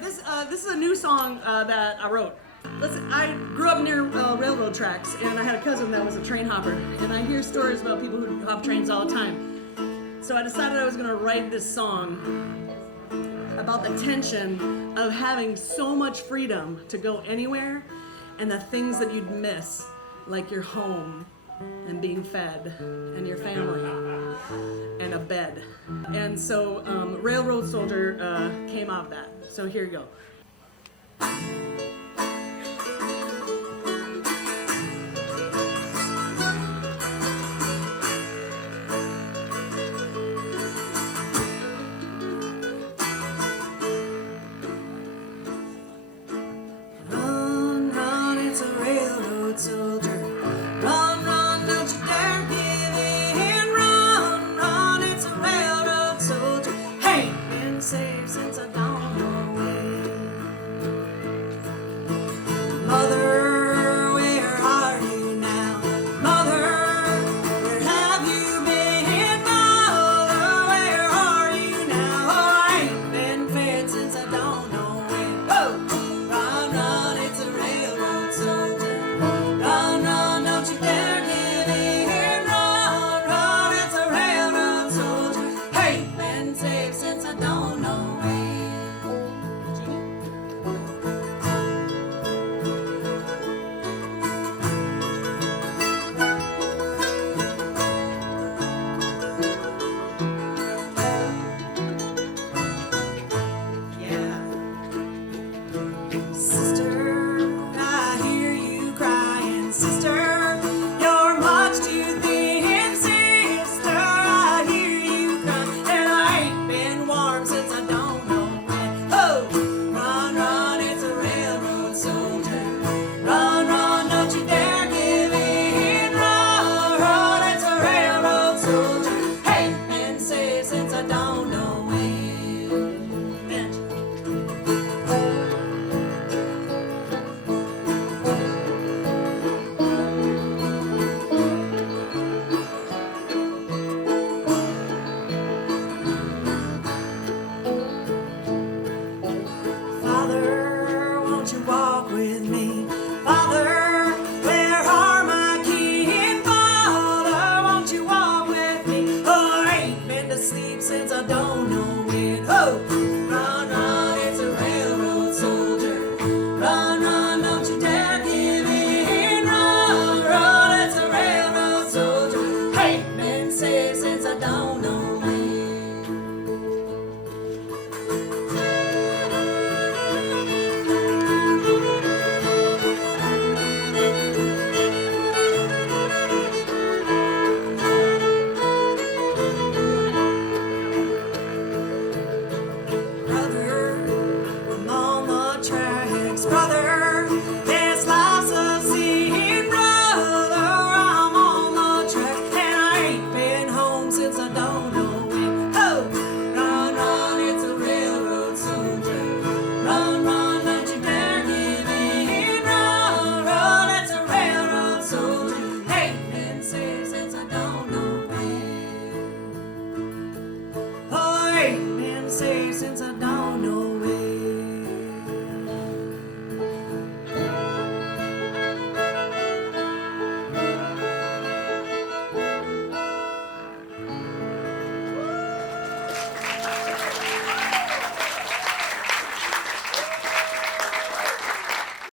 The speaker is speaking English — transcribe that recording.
This is a new song that I wrote. Listen, I grew up near railroad tracks, and I had a cousin that was a train hopper, and I hear stories about people who hop trains all the time. So I decided I was going to write this song about the tension of having so much freedom to go anywhere, and the things that you'd miss, like your home, and being fed, and your family, and a bed. And so Railroad Soldier came out of that. So here you go.